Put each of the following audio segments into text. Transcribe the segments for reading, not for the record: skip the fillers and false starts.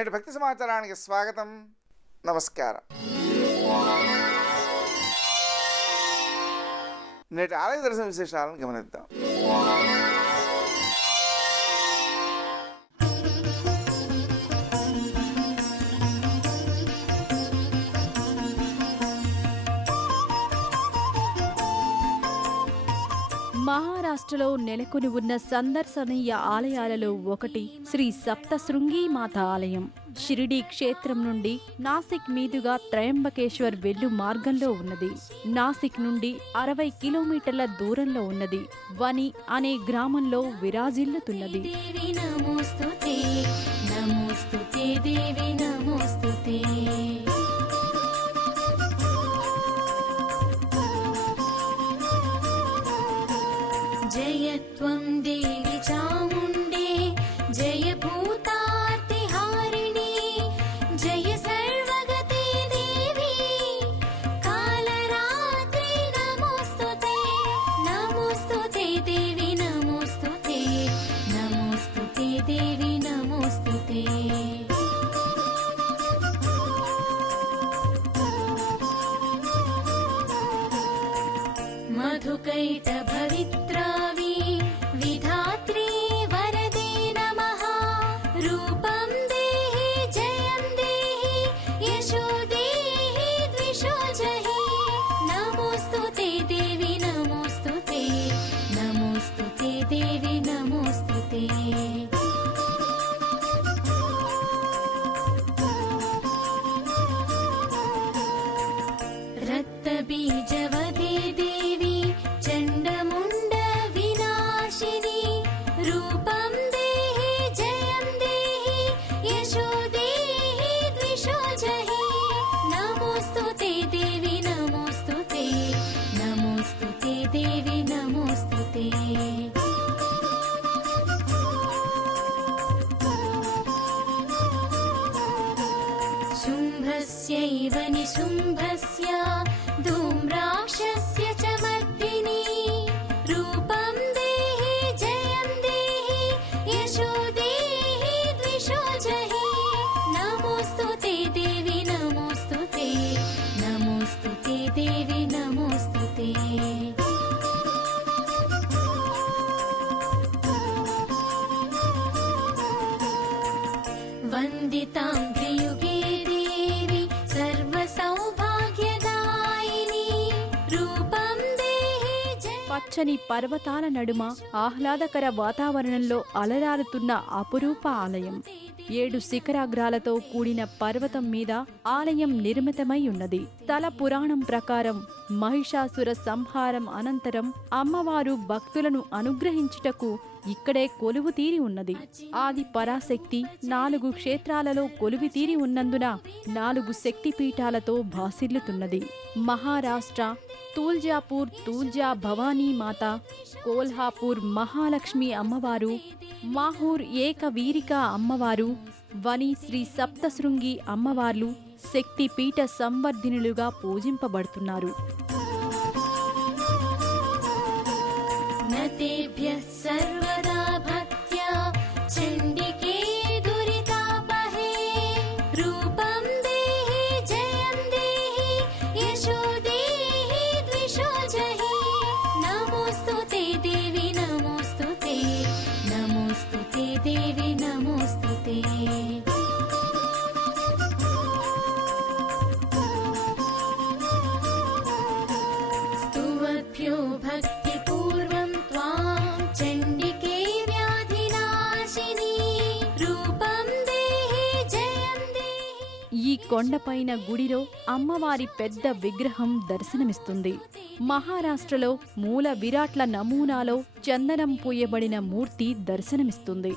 నేటి భక్తి సమాచారానికి స్వాగతం, నమస్కారం. నేటి ఆలయ దర్శన విశేషాలను గమనిద్దాం. మహారాష్ట్రలో నెలకొని ఉన్న సందర్శనీయ ఆలయాలలో ఒకటి శ్రీ సప్తశృంగి మాత ఆలయం. షిరిడీ క్షేత్రం నుండి నాసిక్ మీదుగా త్రయంబకేశ్వర్ వెళ్ళు మార్గంలో ఉన్నది. నాసిక్ నుండి 60 కిలోమీటర్ల దూరంలో ఉన్నది. వని అనే గ్రామంలో విరాజిల్లుతున్నది. జయత్వం దేవి చాముండే జయ భూతార్తిహారిణి జయ సర్వగతే దేవి కాలరాత్రి నమోస్తుతే నమోస్తుతే దేవి నమోస్తుతే నమోస్తుతే దేవి నమోస్తుతే మధుకైట భవిత్రావి విధాత్రీ వరదే నమః రూపం దేహి జయం దేహి యశో దేహి ద్విషో జహి నమోస్తుతే దేవి నమోస్తుతే నమోస్తుతే దేవి నమోస్తుతే రక్తబీజవదే దేవి చండముండ వినాశిని రూపం దేహి జయం దేహి యశో దేహి ద్విషో జహి నమోస్తుతే దేవి నమోస్తుతే నమోస్తుతే దేవి నమోస్తుతే శుంభస్యైవ నిశుంభస్య ధూమ్రాక్షస్య చ మర్దిని రూపం దేహి జయం దేహి యశో దేహి ద్విషో జహి నమోస్తుతే దేవి నమోస్తుతే నమోస్తుతే దేవి నమోస్తుతే వందితాంఘ్రియుగే దేవి సర్వసౌభాగ్యదాయిని రూపం దేహి జయ. పచ్చని పర్వతాల నడుమ ఆహ్లాదకర వాతావరణంలో అలరారుతున్న అపురూప ఆలయం. 7 శిఖరాగ్రాలతో కూడిన పర్వతం మీద ఆలయం నిర్మితమై ఉన్నది. స్థల పురాణం ప్రకారం మహిషాసుర సంహారం అనంతరం అమ్మవారు భక్తులను అనుగ్రహించుటకు ఇక్కడే కొలువు తీరి ఉన్నది. ఆది పరాశక్తి 4 క్షేత్రాలలో కొలువు తీరి ఉన్నందున 4 శక్తిపీఠాలతో భాసిల్లుతున్నది. మహారాష్ట్ర తూల్జాపూర్ తూల్జా భవానీ మాత, కోల్హాపూర్ మహాలక్ష్మి అమ్మవారు, మాహూర్ ఏకవీరిక అమ్మవారు, వని శ్రీ సప్తశృంగి అమ్మవార్లు శక్తిపీఠ సంవర్ధినులుగా పూజింపబడుతున్నారు. నతేభ్యః సర్వదా భక్త్యా చండికే దురితాపహే రూపం దేహి జయం దేహి యశో దేహి ద్విషో జహి నమోస్తుతే దేవి నమోస్తుతే నమోస్తుతే దేవి నమోస్తుతే స్తువభ్యో భక్తి పూర్వం త్వాం చండికే వ్యాధినాశిని రూపం దేహి జయం దేహి. ఈ కొండపైన గుడిలో అమ్మవారి పెద్ద విగ్రహం దర్శనమిస్తుంది. మహారాష్ట్రలో మూల విరాట్ల నమూనాలో చందనం పూయబడిన మూర్తి దర్శనమిస్తుంది.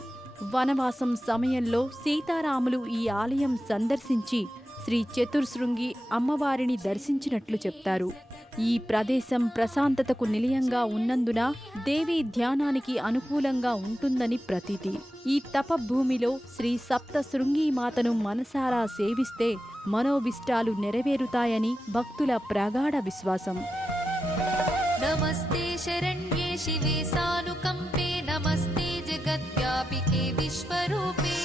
వనవాసం సమయంలో సీతారాములు ఈ ఆలయం సందర్శించి శ్రీ చతుర్శృంగి అమ్మవారిని దర్శించినట్లు చెప్తారు. ఈ ప్రదేశం ప్రశాంతతకు నిలయంగా ఉన్నందున దేవీ ధ్యానానికి అనుకూలంగా ఉంటుందని ప్రతీతి. ఈ తపభూమిలో శ్రీ సప్తశృంగి మాతను మనసారా సేవిస్తే మనోభిష్టాలు నెరవేరుతాయని భక్తుల ప్రగాఢ విశ్వాసం. నమస్తే శరణ్యే శివే సానుకంపే నమస్తే జగద్వ్యాపికే విశ్వరూపే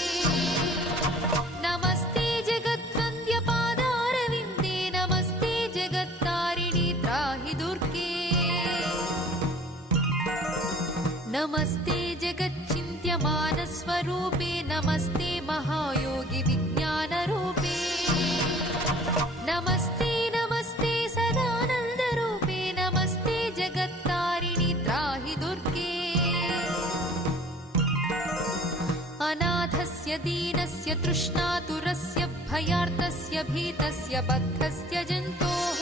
दीनस्य तृष्णातुरस्य भयार्तस्य भीतस्य बद्धस्य जन्तोः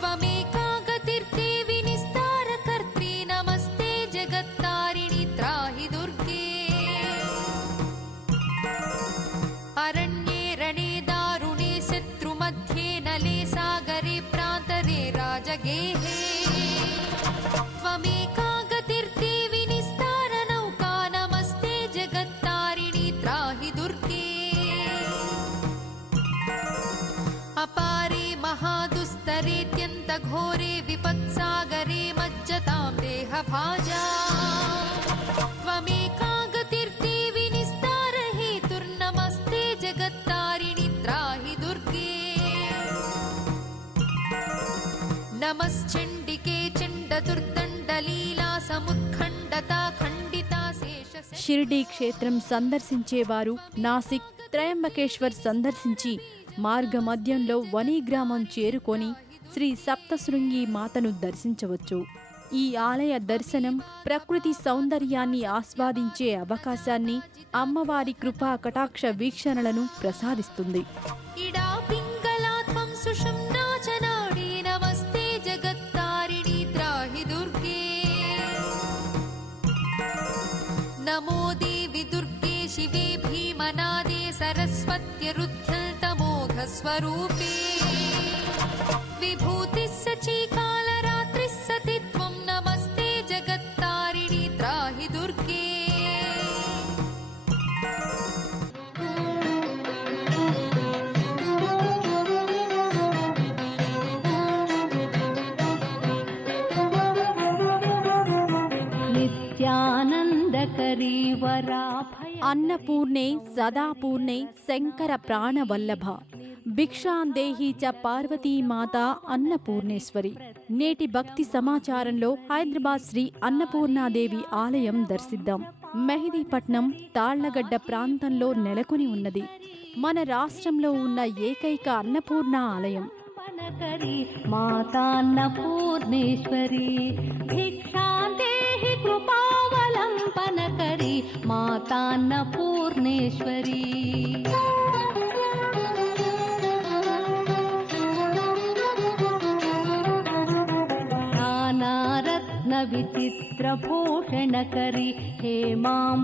त्वमेका गतिर्देवि निस्तारकर्त्री नमस्ते जगत्तारिणि त्राहि दुर्गे अरण्ये रणे दारुणे शत्रुमध्ये नले सागरे प्रान्तरे राजगेहे त्वमेका गतिर्देवि निस्तारनौका नमस्ते जगत्तारिणि त्राहि दुर्गे अपारे महादुस्तरेत्यन्तघोरे विपत्सागरे मज्जतां देहभाजा त्वमेका गतिर्देवि निस्तारहेतुर्नमस्ते जगत्तारिणि त्राहि दुर्गे नमश्चण्डिके चण्डदुर्दण्डलीला समुत्खण्डता खण्डिता शेष షిరిడీ క్షేత్రం సందర్శించేవారు నాసిక్ త్రయంబకేశ్వర్ సందర్శించి మార్గమధ్యంలో వని గ్రామం చేరుకొని శ్రీ సప్తశృంగి మాతను దర్శించవచ్చు. ఈ ఆలయ దర్శనం ప్రకృతి సౌందర్యాన్ని ఆస్వాదించే అవకాశాన్ని, అమ్మవారి కృపా కటాక్ష వీక్షణలను ప్రసాదిస్తుంది. इडा पिङ्गला त्वं सुषुम्ना च नाडी नमस्ते जगत्तारिणि त्राहि दुर्गे नमो देवि दुर्गे शिवे भीमनादे सरस्वत्यरुध्यन्तमोघस्वरूपे विभूतिः सचीकालरात्रिः सति त्वं नमस्ते जगत्तारिणि त्राहि दुर्गे నిత్యానందకరీ వరాభయ అన్నపూర్ణే సదాపూర్ణే శంకర ప్రాణవల్లభ భిక్షాందేహి చ పార్వతీమాత అన్నపూర్ణేశ్వరి. నేటి భక్తి సమాచారంలో హైదరాబాద్ శ్రీ అన్నపూర్ణాదేవి ఆలయం దర్శిద్దాం. మెహదీపట్నం తాళ్లగడ్డ ప్రాంతంలో నెలకొని ఉన్నది. మన రాష్ట్రంలో ఉన్న ఏకైక అన్నపూర్ణ ఆలయం. పనకరి మాతాన్నపూర్ణేశ్వరి భిక్షాందేహి కృపావలంబనకరి మాతాన్నపూర్ణేశ్వరి. నానారత్న విచిత్రభూషణకరి హేమాంబరాడంబరీ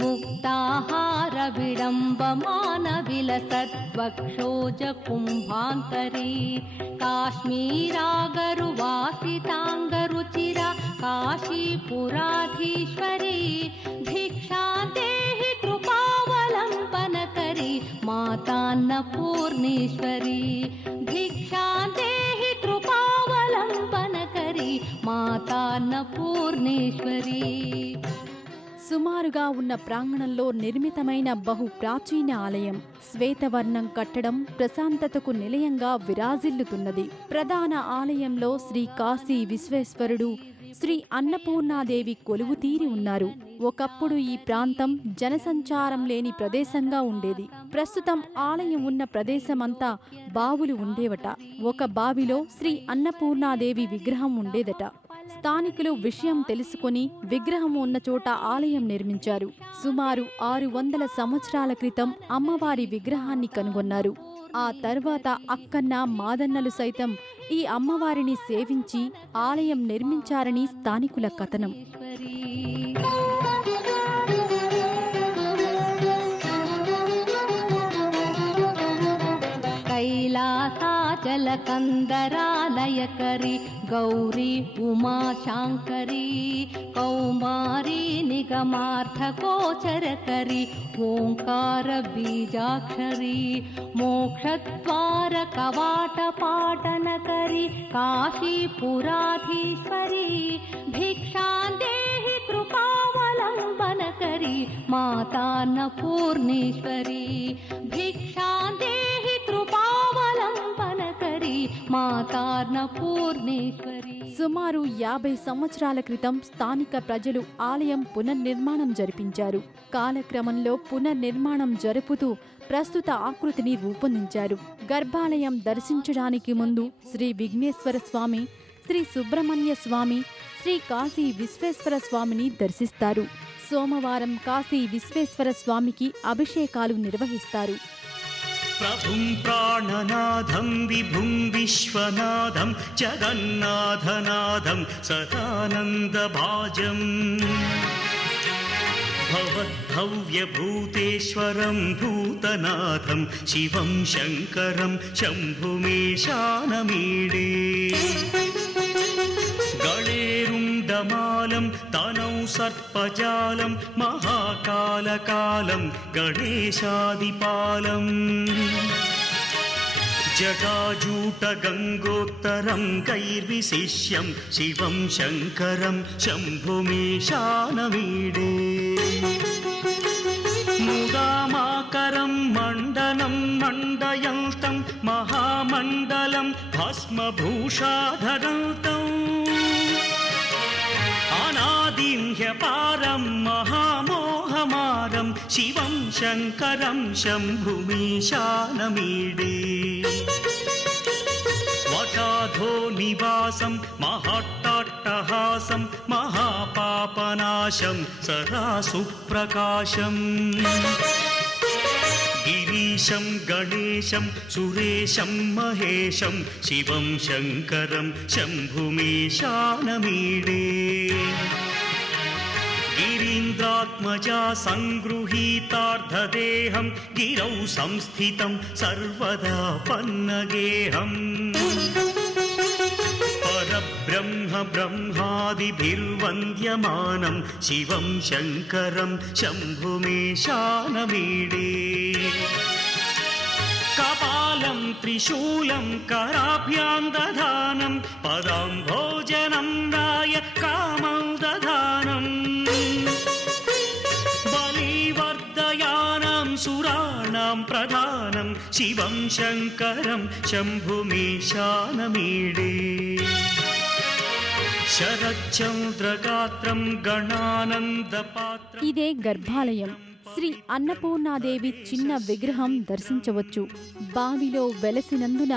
ముక్తాహార విడంబమాన విలసద్వక్షోజ కుంభాంతరీ కాశ్మీరాగరువాసితాంగరుచిర కాశీపురాధీశ్వరీ భిక్షాందేహి కృపావలంబనకరి మాతాన్నపూర్ణేశ్వరి భిక్షాందేహి కృపావలంబనకరి మాతాన్నపూర్ణేశ్వరి. సుమారుగా ఉన్న ప్రాంగణంలో నిర్మితమైన బహు ప్రాచీన ఆలయం. శ్వేతవర్ణం కట్టడం ప్రశాంతతకు నిలయంగా విరాజిల్లుతున్నది. ప్రధాన ఆలయంలో శ్రీ కాశీ విశ్వేశ్వరుడు, శ్రీ అన్నపూర్ణాదేవి కొలువుతీరి ఉన్నారు. ఒకప్పుడు ఈ ప్రాంతం జనసంచారం లేని ప్రదేశంగా ఉండేది. ప్రస్తుతం ఆలయం ఉన్న ప్రదేశమంతా బావులు ఉండేవట. ఒక బావిలో శ్రీ అన్నపూర్ణాదేవి విగ్రహం ఉండేదట. స్థానికులు విషయం తెలుసుకుని విగ్రహం ఉన్న చోట ఆలయం నిర్మించారు. సుమారు 600 సంవత్సరాల క్రితం అమ్మవారి విగ్రహాన్ని కనుగొన్నారు. ఆ తర్వాత అక్కన్న మాదన్నలు సైతం ఈ అమ్మవారిని సేవించి ఆలయం నిర్మించారని స్థానికుల కథనం. కైలాసాచలకందరాలయకరి గౌరీ ఉమాశాంకరీ కౌమారీ నిగమార్థగోచరకరి ఓంకార బీజాక్షరీ మోక్షద్వార కవాటపాటనకరి కాశీపురాధీశ్వరీ భిక్షాందేహి కృపావలంబనకరి మాతాన్నపూర్ణేశ్వరీ భిక్షాందేహి కృపావలంబనకరి మాతాన్నపూర్ణేశ్వరి. సుమారు 50 సంవత్సరాల క్రితం స్థానిక ప్రజలు ఆలయం పునర్నిర్మాణం జరిపించారు. కాలక్రమంలో పునర్నిర్మాణం జరుపుతూ ప్రస్తుత ఆకృతిని రూపొందించారు. గర్భాలయం దర్శించడానికి ముందు శ్రీ విఘ్నేశ్వర స్వామి, శ్రీ సుబ్రహ్మణ్య స్వామి, శ్రీ కాశీ విశ్వేశ్వర స్వామిని దర్శిస్తారు. సోమవారం కాశీ విశ్వేశ్వర స్వామికి అభిషేకాలు నిర్వహిస్తారు. ప్రభుం ప్రాణనాథం విభుం విశ్వనాథం జగన్నాథనాథం సదానందభాజం భవద్భవ్యభూతేశ్వరం భూతనాథం శివం శంకరం శంభుమేశానమీడే గళేరుండమాలం తనౌ సర్పజాలం మహాకాలకాలం గణేశాదిపాలం జటాజూటగంగోత్తరం కైర్విశిష్యం శివం శంకరం శంభుమేశానమీడే ముదామాకరం మండలం మండయంతం మహామండలం భస్మభూషాధరంతం అనాదిం హ్యపారం మహామోహమారం శివం శంకరం శంభుమీశానమీడే వటాధో నివాసం మహాట్టాట్టహాసం మహాపాపనాశం సదా సుప్రకాశం గిరీశం గణేశం సురేశం మహేశం శివం శంకరం శంభుమేశానమీడే గిరీంద్రాత్మజా సంగృహీతార్ధదేహం గిరౌ సంస్థితం సర్వదా పన్నగేహం పరబ్రహ్మ బ్రహ్మాదిభిర్వంద్యమానం శివం శంకరం శంభుమేశానమీడే కపాలం త్రిశూలం కరాభ్యాం దధానం పదాంభోజనం రాయ కామం దధానం బలివర్ధయానాం సురాణాం ప్రధానం శివం శంకరం శంభుమేశానమీడే శరచంద్రగాత్రం గణానందపాత్రం. ఇదే గర్భాలయం. శ్రీ అన్నపూర్ణాదేవి చిన్న విగ్రహం దర్శించవచ్చు. బావిలో వెలసినందున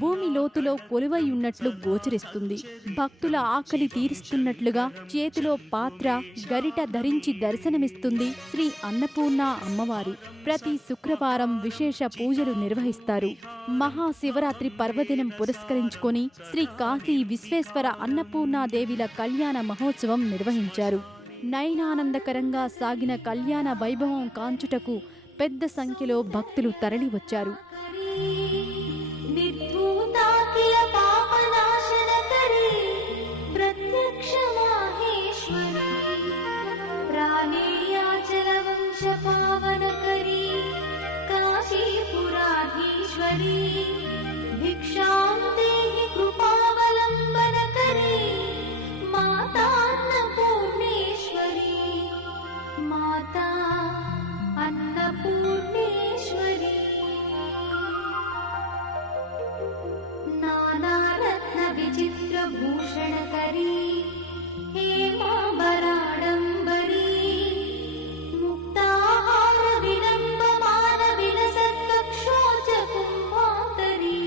భూమి లోతులో కొలువై ఉన్నట్లు గోచరిస్తుంది. భక్తుల ఆకలి తీరుస్తున్నట్లుగా చేతిలో పాత్ర గరిట ధరించి దర్శనమిస్తుంది శ్రీ అన్నపూర్ణ అమ్మవారు. ప్రతి శుక్రవారం విశేష పూజలు నిర్వహిస్తారు. మహాశివరాత్రి పర్వదినం పురస్కరించుకొని శ్రీ కాశీ విశ్వేశ్వర అన్నపూర్ణాదేవిల కళ్యాణ మహోత్సవం నిర్వహించారు. నయనానందకరంగా సాగిన కళ్యాణ వైభవం కాంచుటకు పెద్ద సంఖ్యలో భక్తులు తరలివచ్చారు. నిర్ధూతాఖిల పాపనాశనకరీ ప్రత్యక్ష మాహేశ్వరీ ప్రాణేయాచల వంశ పావనకరీ కాశీపురాధీశ్వరీ భిక్షాం దేహి కృపావలంబనకరీ మాతాన్నపూర్ణేశ్వరీ మాతా అన్నపూర్ణేశ్వరీ నానారత్న విచిత్ర భూషణకరీ హేమాంబరాడంబరీ ముక్తాహార విలంబమాన విలసత్కక్షోజ కుంభాకరీ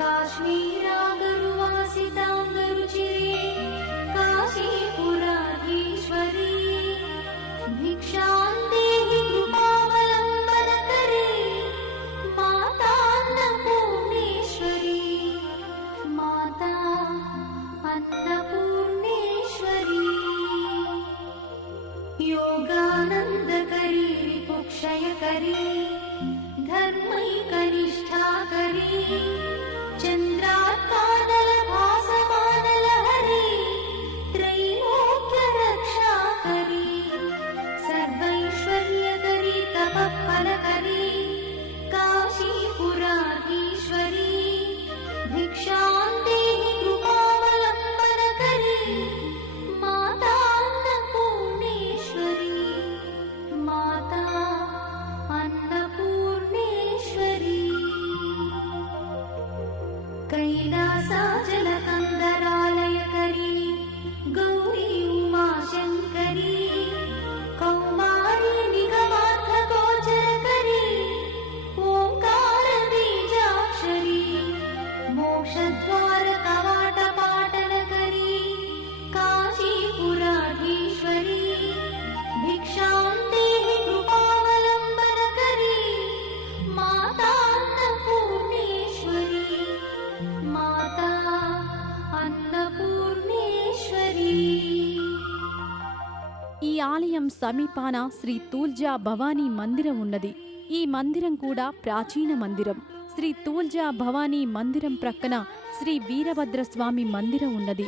కాశ్మీరాగరువాసితాంగరుచిరే కాశీపురాధీశ్వరీ భిక్షాం దేహి కృపావలంబనకరీ మాతాన్నపూర్ణేశ్వరీ మాతా అన్నపూర్ణేశ్వరీ యోగానందకరీ రిపుక్షయకరీ ధర్మైకనిష్టాకరీ చంద్రాత్మానల భాసమానల హరి త్రైలోక్య రక్షాకరీ సర్వైశ్వర్యకరీ తపఃఫలకరీ కాశీపురాధీశ్వరీ భిక్షాం దేహి కృపావలంబనకరీ మాతాన్నపూర్ణేశ్వరీ మాతా అన్నపూర్ణేశ్వరీ కైలాసాచలకందరాలయకరీ గౌరీ ఉమాశంకరీ కౌమారీ నిగమార్థగోచరకరీ ఓంకార బీజాక్షరీ మోక్షద్వార కవాట పాటనకరీ కాశీపురాధీశ్వరీ సమీపాన శ్రీ తూల్జా భవానీ మందిరం ఉన్నది. ఈ మందిరం కూడా ప్రాచీన మందిరం. శ్రీ తూల్జా భవానీ మందిరం ప్రక్కన శ్రీ వీరభద్రస్వామి మందిరం ఉన్నది.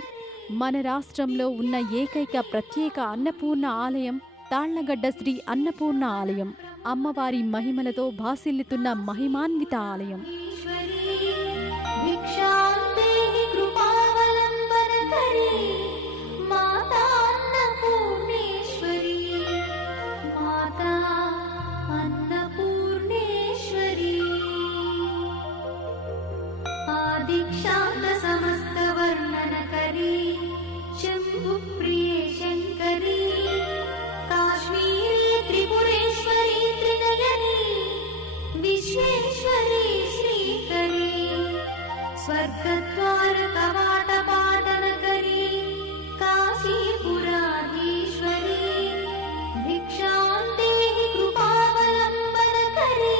మన రాష్ట్రంలో ఉన్న ఏకైక ప్రత్యేక అన్నపూర్ణ ఆలయం తాళ్లగడ్డ శ్రీ అన్నపూర్ణ ఆలయం. అమ్మవారి మహిమలతో భాసిల్లుతున్న మహిమాన్విత ఆలయం. ఈశ్వరీ భిక్షాం దేహి కృపావలంబనకరీ మాతా అన్నపూర్ణేశ్వరీ మాతా అన్నపూర్ణేశ్వరీ ఆదిక్షాంత సమస్త వర్ణనకరీ శంభు ప్రియే శంకరీ కాశ్మీరీ త్రిపురేశ్వరీ త్రినయనీ విశ్వేశ్వరీ శ్రీకరీ స్వర్గద్వార కవాట పాటనకరీ కాశీపురాధీశ్వరీ భిక్షాం దేహి కృపావలంబనకరీ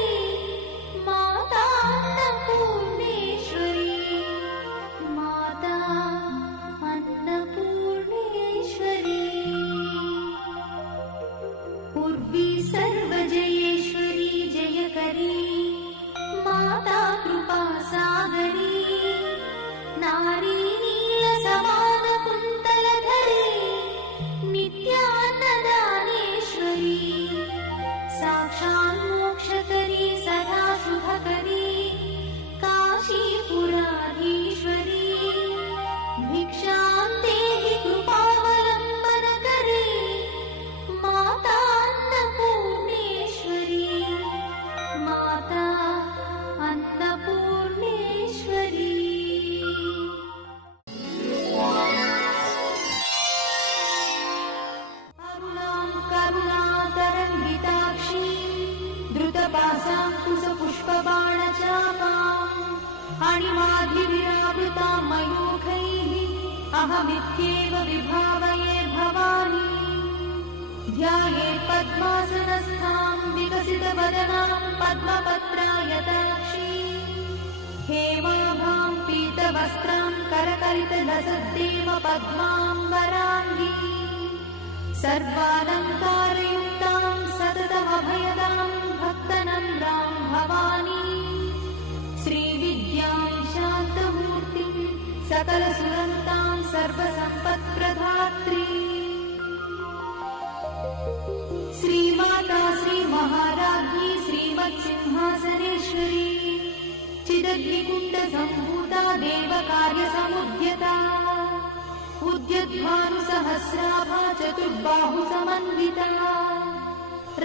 మాతా అన్నపూర్ణేశ్వరీ మాతా అన్నపూర్ణేశ్వరీ पूर्वी सर्वजयेश्वरी जयकरी माता कृपा सागरी नारी नील समान कुन्तलधरी नित्यान्नदानेश्वरी साक्षात् मोक्षकरी सदा शुभकरी काशीपुराधीश्वरी भिक्षां देहि कृपावलम्बनकरी माता अन्नपूर्णेश्वरी माता अन्नपूर्णेश्वरी अरुणां करुणातरङ्गिताक्षीं धृतपाशाङ्कुशपुष्पबाणचापाम् अणिमाधिविरावृतां मयूखैः अहमित्येव विभावये भवानी ध्यायेत् पद्मासनस्थां विकसितवदनां पद्मपत्रायताक्षीं हेमाभां पीतवस्त्रां करकलितलसद्देव पद्माम्बराङ्गी सर्वालङ्कारयुक्तां सततमभयदां भक्तनम्रां भवानी श्रीविद्यां शान्तमूर्तिं सकलसुरन्तां सर्वसम्पत्प्रदात्री श्रीमाता श्रीमहाराज्ञी श्रीमत्सिंहासनेश्वरी चिदग्निकुण्डसम्भूता देवकार्यसमुद्यता उद्यद्भानुसहस्राभा चतुर्बाहुसमन्विता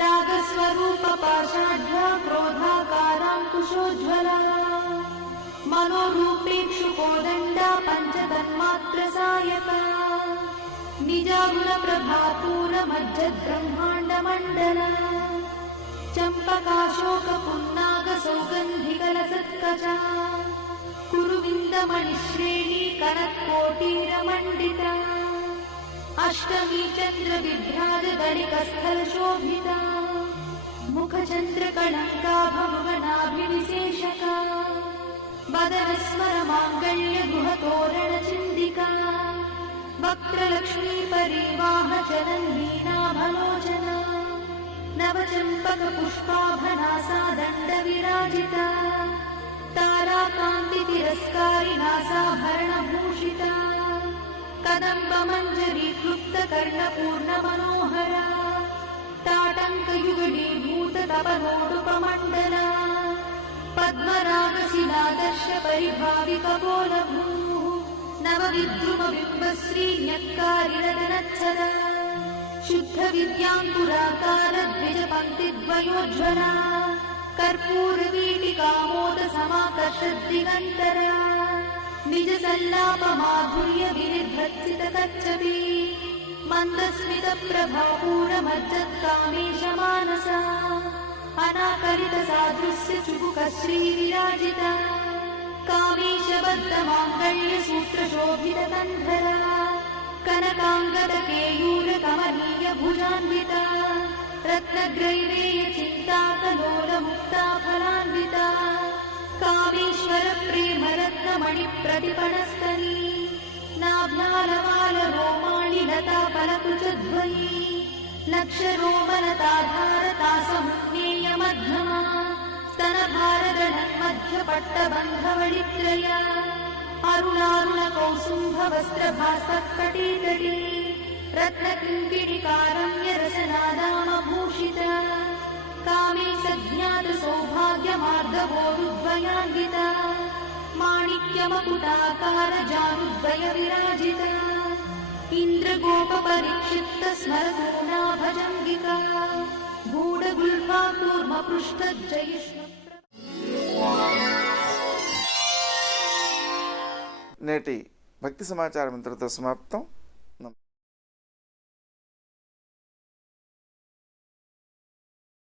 रागस्वरूपपाषाढ्या क्रोधाकाराङ्कुशोज्ज्वला मनोरूपेक्षुकोदण्डा पञ्चतन्मात्रसायका निजागुणप्रभापूरमज्जद्ब्रह्माण्डमण्डला चम्पकाशोकपुन्नागसौगन्धिकलसत्कजा कुरुविन्दमणिश्रेणी कनत्कोटीरमण्डिता अष्टमी चन्द्रविभ्राजदलिकस्थलशोभिता मुखचन्द्रकलङ्काभमगनाभिविशेषका वदनस्मरमाङ्गल्यगृहतोरणचिन्दिका वक्त्रलक्ष्मी परिवाह जनन्वीनाभलोचना नवचम्पकपुष्पाभनासा दण्डविराजिता ताराकान्तितिरस्कारिनासाभरणभूषिता कदम्बमञ्जरी क्लुप्तकर्णपूर्णमनोहरा ताटङ्कयुगडीभूततपनोडुपमण्डला पद्मरागशिलादर्श परिभाविकबोलभूः नवविद्रुमबिम्बश्रीन्यक्कारिरदनच्छदा शुद्धविद्याङ्कुराकारद्विजपङ्क्तिद्वयोज्ज्वला कर्पूरवीटिकामोदसमाकर्षद्दिगन्तरा निजसल्लापमाधुर्यविनिर्भर्सितकच्छपि मन्दस्मितप्रभापूरमज्जत्कामेशमानसा अनाकरितसादृश्यचुबुकश्रीविराजिता कामेशबद्धमाङ्गल्यसूत्रशोभितकन्धरा कनकाङ्गदकेयूरकमनीयभुजान्विता रत्नग्रैवेयचिन्ताकलोलमुक्ता फलान्विता कामेश्वरप्रेमरत्नमणिप्रतिपणस्तनी नाभ्यालवालरोमाणि लताफलकुचध्वयी लक्षरोमलताधारता समुज्ञेयमध्यमा स्तनभारदणन्मध्यपट्टबन्धवळित्रया अरुणारुणकौसुम्भवस्त्रभास्तत्कटीतटी रत्नकिङ्किणिकारम्यरसनादामभूषिता कामे सज्ञातसौभाग्यमार्गवोरुद्वयान्विता माणिक्यमकुटाकारजानुद्वयविराजिता इन्द्रगोपपरिक्षिप्तस्मरतूणाभजङ्गिका गूढगुल्फा कूर्मपृष्ठजयिष्णु నేటి భక్తి సమాచారం ఇంతటితో సమాప్తం.